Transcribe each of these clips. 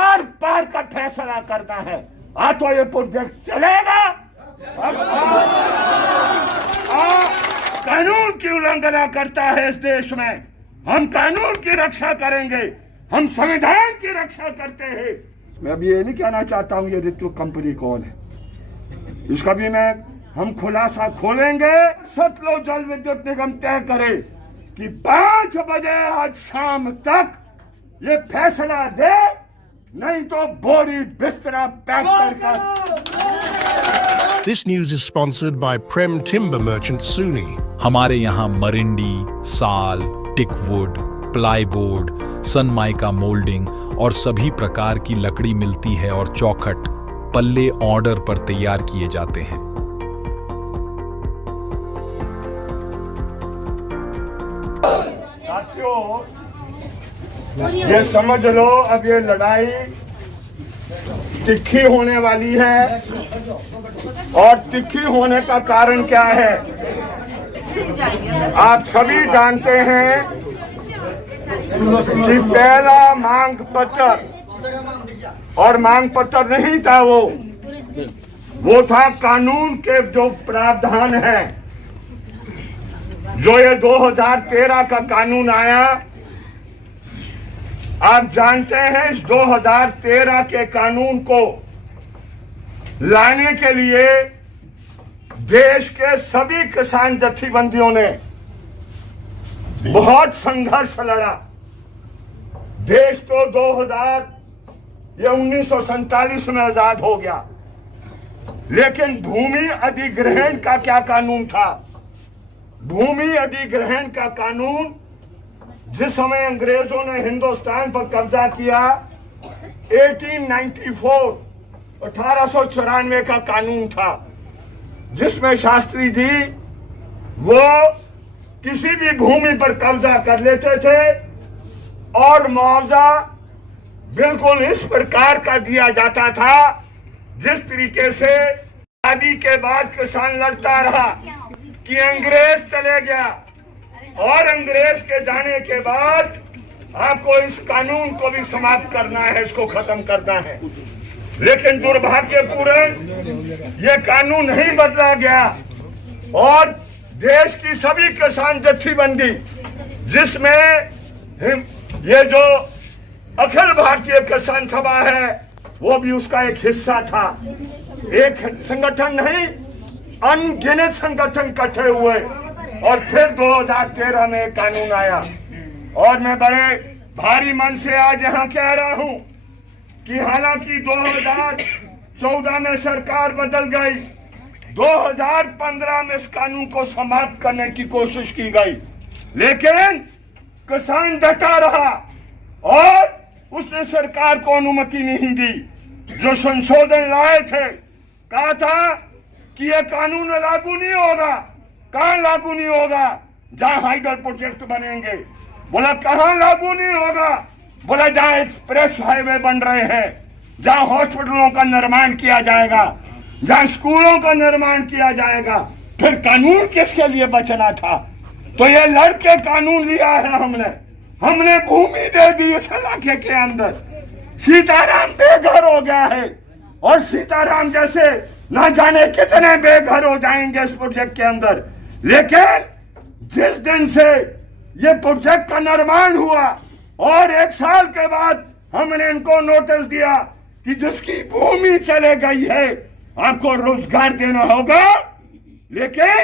Are पार का फैसला करना है। तो ये प्रोजेक्ट चलेगा। कानून की उल्लंघना करता है इस देश में, हम कानून की रक्षा करेंगे, हम संविधान की रक्षा करते हैं। मैं अभी ये नहीं कहना चाहता हूं ये ऋतु कंपनी कौन है, इसका भी हम खुलासा खोलेंगे। सतलुज जल विद्युत निगम तय करे कि 5 बजे आज शाम तक ये फैसला दे, नहीं तो बोरी बिस्तरा पैक कर। This news is sponsored by Prem Timber Merchant Suni. हमारे यहाँ मरिंडी, साल, टिकवुड, प्लाईबोर्ड, सनमाइका मोल्डिंग और सभी प्रकार की लकड़ी मिलती है और चौखट पल्ले ऑर्डर पर तैयार किए जाते हैं। साथियों, ये समझ लो अब ये लड़ाई तिखी होने वाली है, और तिखी होने का कारण क्या है आप सभी जानते हैं कि पहला मांग पत्र, और मांग पत्र नहीं था, वो था कानून के जो प्रावधान है, जो ये 2013 का कानून आया। आप जानते हैं इस 2013 के कानून को लाने के लिए देश के सभी किसान जत्थेबंदियों ने बहुत संघर्ष लड़ा। देश तो 1947 में आजाद हो गया, लेकिन भूमि अधिग्रहण का क्या कानून था? भूमि अधिग्रहण का कानून जिस समय अंग्रेजों ने हिंदुस्तान पर कब्जा किया, 1894 का कानून था, जिसमें शास्त्री जी वो किसी भी भूमि पर कब्जा कर लेते थे और मुआवजा बिल्कुल इस प्रकार का दिया जाता था जिस तरीके से आजादी के बाद किसान लड़ता रहा कि अंग्रेज चले गया, और अंग्रेज के जाने के बाद आपको इस कानून को भी समाप्त करना है, इसको खत्म करना है। लेकिन दुर्भाग्यपूर्ण ये कानून नहीं बदला गया, और देश की सभी किसान जत्थेबंदी, जिसमें ये जो अखिल भारतीय किसान सभा है वो भी उसका एक हिस्सा था। एक संगठन नहीं, अनगिनत संगठन इकट्ठे हुए और फिर 2013 में कानून आया। और मैं बड़े भारी मन से आज यहाँ कह रहा हूँ कि हालांकि 2014 में सरकार बदल गई, 2015 में इस कानून को समाप्त करने की कोशिश की गई, लेकिन किसान डटा रहा और उसने सरकार को अनुमति नहीं दी। जो संशोधन लाए थे, कहा था कि यह कानून लागू नहीं होगा। कहां लागू नहीं होगा? जहां हाइडल प्रोजेक्ट बनेंगे। बोला कहां लागू नहीं होगा? बोला जहां एक्सप्रेस हाईवे बन रहे हैं, जहां हॉस्पिटलों का निर्माण किया जाएगा, जहां स्कूलों का निर्माण किया जाएगा। फिर कानून किसके लिए बचना था? तो ये लड़के कानून लिया है हमने भूमि दे दी इस इलाके के अंदर। सीताराम बेघर हो गया है, और सीताराम जैसे ना जाने कितने बेघर हो जाएंगे इस प्रोजेक्ट के अंदर। लेकिन जिस दिन से ये प्रोजेक्ट का निर्माण हुआ और 1 साल के बाद हमने इनको नोटिस दिया कि जिसकी भूमि चले गई है आपको रोजगार देना होगा, लेकिन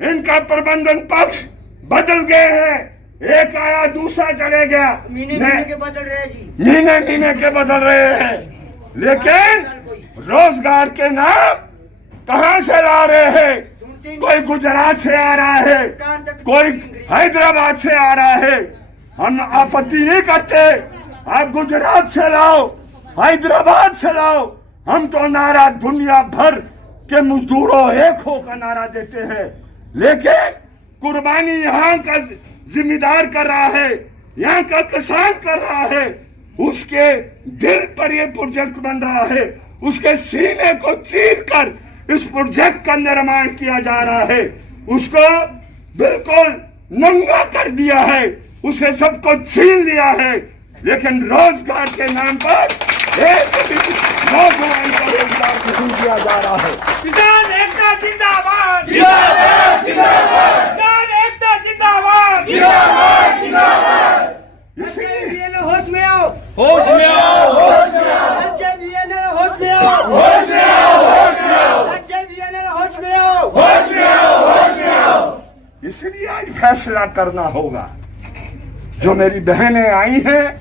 इनका प्रबंधन पक्ष बदल गए हैं। एक आया, दूसरा चले गया, महीने के बदल रहे जी, महीने के बदल रहे हैं। लेकिन रोजगार के नाम कहां से ला रहे हैं? कोई गुजरात से आ रहा है, कोई हैदराबाद से आ रहा है। हम आपत्ति नहीं करते, आप गुजरात से लाओ, हैदराबाद से लाओ। हम तो नारा दुनिया भर के मजदूरों एक होकर नारा देते हैं, लेकिन कुर्बानी यहाँ का जिम्मेदार कर रहा है, यहाँ का किसान कर रहा है। उसके दिल पर ये प्रोजेक्ट बन रहा है, उसके सीने को चीर कर इस प्रोजेक्ट का निर्माण किया जा रहा है। उसको बिल्कुल नंगा कर दिया है, उसे सबको छीन लिया है। लेकिन रोजगार के नाम पर एक भी नौजवान को रोजगार नहीं दिया जा रहा है। किसान एकता जिंदाबाद, जिंदाबाद जिंदाबाद किसान एकता जिंदाबाद, जिंदाबाद जिंदाबाद। बीएनएल होश में आओ, होश में आओ, होश में आओ, राज्य बीएनएल होश में आओ, होश में आओ, होश में आओ, राज्य बीएनएल होश में आओ, होश में आओ, होश में आओ। इसलिए आज फैसला करना होगा। जो मेरी बहनें आई हैं,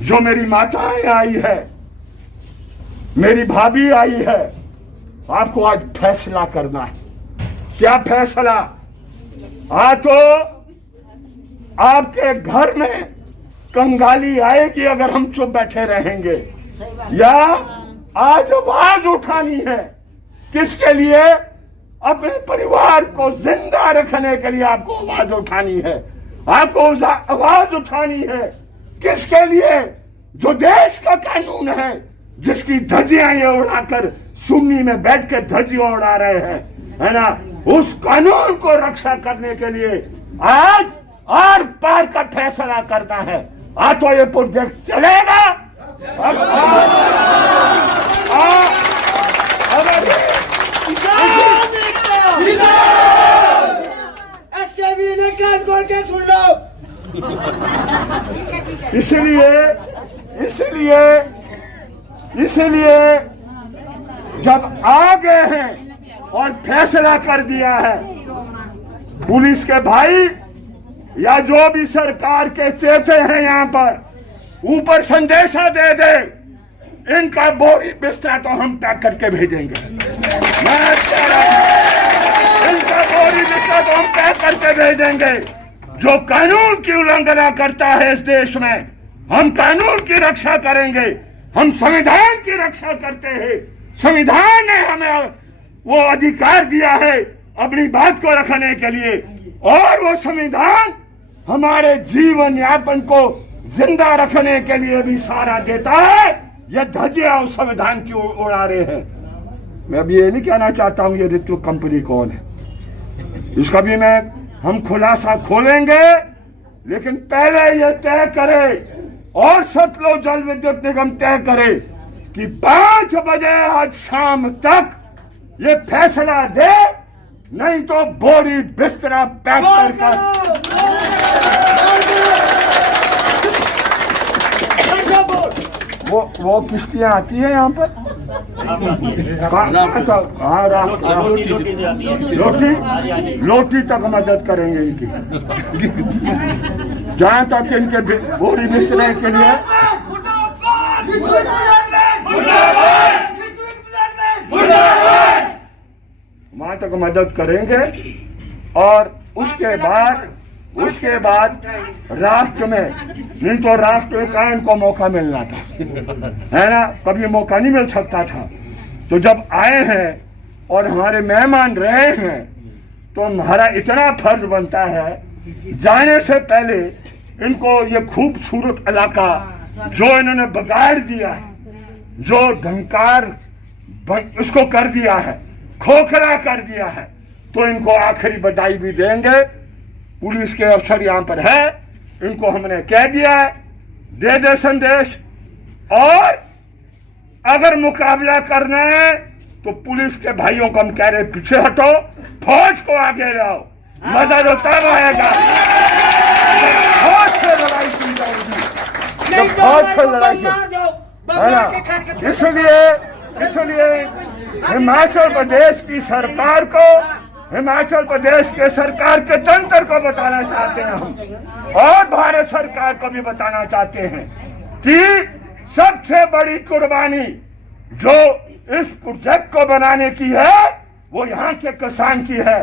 जो मेरी माताएं आई है, मेरी भाभी आई है, आपको आज फैसला करना है। क्या फैसला? आज तो आपके घर में कंगाली आएगी अगर हम चुप बैठे रहेंगे, या आज आवाज उठानी है। किसके लिए? अपने परिवार को जिंदा रखने के लिए आपको आवाज उठानी है। आपको आवाज उठानी है किसके लिए? जो देश का कानून है, जिसकी धज्जियां ये उड़ाकर सुन्नी में बैठ के धज्जियां उड़ा रहे हैं, है ना, उस कानून को रक्षा करने के लिए आज आर पार का फैसला करना है। आज तो ये प्रोजेक्ट चलेगा। एसजेवी ने कान खोल के सुन लो। इसलिए जब आ गए हैं और फैसला कर दिया है, पुलिस के भाई या जो भी सरकार के चेते हैं यहाँ पर, ऊपर संदेशा दे दे, इनका बोरी बिस्तर तो हम पैक करके भेजेंगे। मैं कह रहा हूं, इनका बोरी बिस्तर तो हम पैक करके भेजेंगे। जो कानून की उल्लंघना करता है इस देश में, हम कानून की रक्षा करेंगे। हम संविधान की रक्षा करते हैं। संविधान ने हमें वो अधिकार दिया है अपनी बात को रखने के लिए, और वो संविधान हमारे जीवन यापन को जिंदा रखने के लिए भी सहारा देता है। ये धज्जियां उस संविधान की उड़ा रहे हैं। मैं अभी ये नहीं कहना चाहता हूं ये ऋतु कंपनी कौन है, इसका भी हम खुलासा खोलेंगे, लेकिन पहले ये तय करे और सतलुज जल विद्युत निगम तय करे कि 5 बजे आज शाम तक ये फैसला दे, नहीं तो बोरी बिस्तरा पैक कर वो किश्तियां आती है यहाँ पर। लोटी तक मदद करेंगे इनकी, जहाँ तक इनके बोरी बिस्तरे के लिए वहां तक मदद करेंगे। और उसके बाद राष्ट्र में, नहीं तो राष्ट्र में का इनको मौका मिलना था, है ना, कभी मौका नहीं मिल सकता था। तो जब आए हैं और हमारे मेहमान रहे हैं, तो हमारा इतना फर्ज बनता है, जाने से पहले इनको ये खूबसूरत इलाका जो इन्होंने बिगाड़ दिया है, जो धंकार उसको कर दिया है, खोखला कर दिया है, तो इनको आखिरी बधाई भी देंगे। पुलिस के अफसर यहाँ पर है, इनको हमने कह दिया है, दे दे संदेश। और अगर मुकाबला करना है तो पुलिस के भाइयों को हम कह रहे पीछे हटो, फौज को आगे लाओ, मजा तो तब आएगा फौज से लड़ाई की जाएगी, तो फौज से लड़ाई है ना। इसलिए हिमाचल प्रदेश की सरकार को, हिमाचल प्रदेश के सरकार के तंत्र को बताना चाहते हैं हम, और भारत सरकार को भी बताना चाहते हैं कि सबसे बड़ी कुर्बानी जो इस प्रोजेक्ट को बनाने की है, वो यहाँ के किसान की है।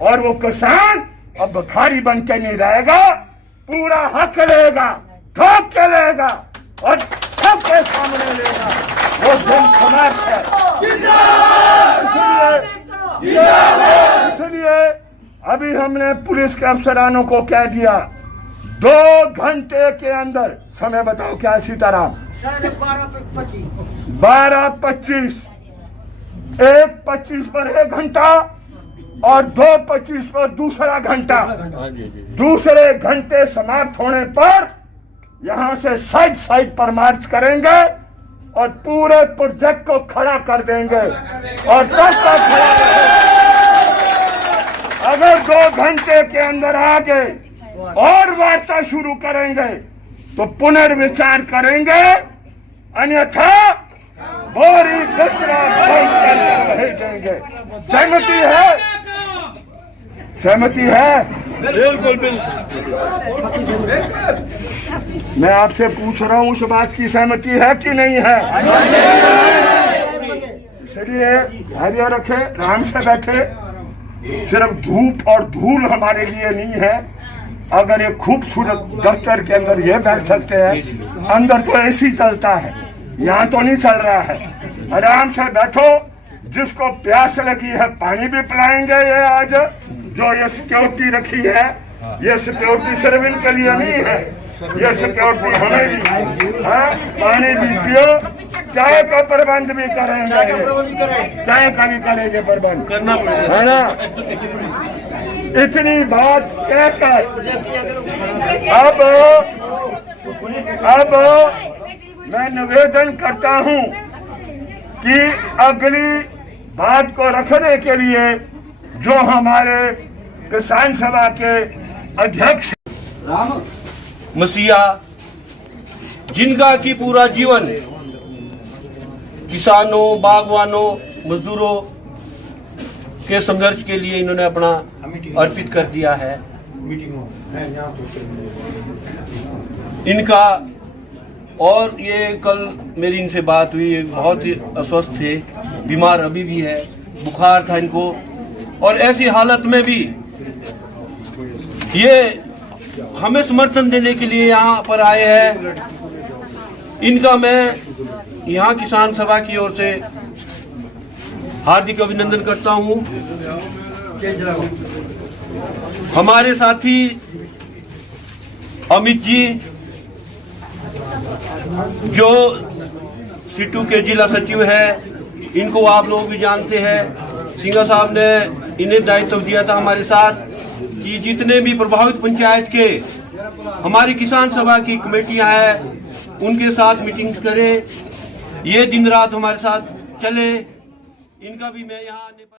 और वो किसान अब भिखारी बन के नहीं रहेगा, पूरा हक लेगा, ठोक के लेगा और सबके सामने लेगा। वो दिन समाप्त है। इसलिए अभी हमने पुलिस के अफसरानों को कह दिया, 2 घंटे के अंदर, समय बताओ क्या सीताराम? 12:25, 1:25 पर 1 घंटा और 2:25 पर दूसरा घंटा। दूसरे घंटे समाप्त होने पर यहां से साइड पर मार्च करेंगे और पूरे प्रोजेक्ट को खड़ा कर देंगे और तब तक खड़ा रहेगा। अगर 2 घंटे के अंदर आगे और वार्ता शुरू करेंगे तो पुनर्विचार करेंगे, अन्यथा बोरी बिस्तरा भेजेंगे। सहमति है? सहमति है? बिल्कुल बिल्कुल। मैं आपसे पूछ रहा हूं, उस बात की सहमति है कि नहीं है? इसलिए धैर्य रखे, आराम से बैठे। सिर्फ धूप और धूल हमारे लिए नहीं है। अगर एक खूबसूरत दफ्तर के अंदर ये बैठ सकते हैं, अंदर तो एसी चलता है, यहाँ तो नहीं चल रहा है। आराम से बैठो। जिसको प्यास लगी है पानी भी पिलाएंगे। ये आज जो ये सिक्योरिटी रखी है, ये सिक्योरिटी सिर्फ इनके लिए नहीं है, ये सिक्योरिटी हमें भी। हाँ, पानी भी पियो, चाय का प्रबंध भी करेंगे, चाय का भी करेंगे प्रबंध, करना पड़ेगा, है ना। इतनी बात कहकर अब मैं निवेदन करता हूं कि अगली बात को रखने के लिए जो हमारे किसान सभा के अध्यक्ष मसीहा, जिनका की पूरा जीवन किसानों, बागवानों, मजदूरों के संघर्ष के लिए इन्होंने अपना अर्पित कर दिया है। इनका और ये कल मेरी इनसे बात हुई, बहुत ही अस्वस्थ थे, बीमार अभी भी है, बुखार था इनको, और ऐसी हालत में भी ये हमें समर्थन देने के लिए यहाँ पर आए हैं। इनका मैं यहाँ किसान सभा की ओर से हार्दिक अभिनंदन करता हूँ। हमारे साथी अमित जी, जो सीटू के जिला सचिव है, इनको आप लोग भी जानते हैं। सिंघा साहब ने इन्हें दायित्व दिया था हमारे साथ कि जितने भी प्रभावित पंचायत के हमारी किसान सभा की कमेटियां हैं, उनके साथ मीटिंग्स करें। ये दिन रात हमारे साथ चले। इनका भी मैं यहाँ आने पर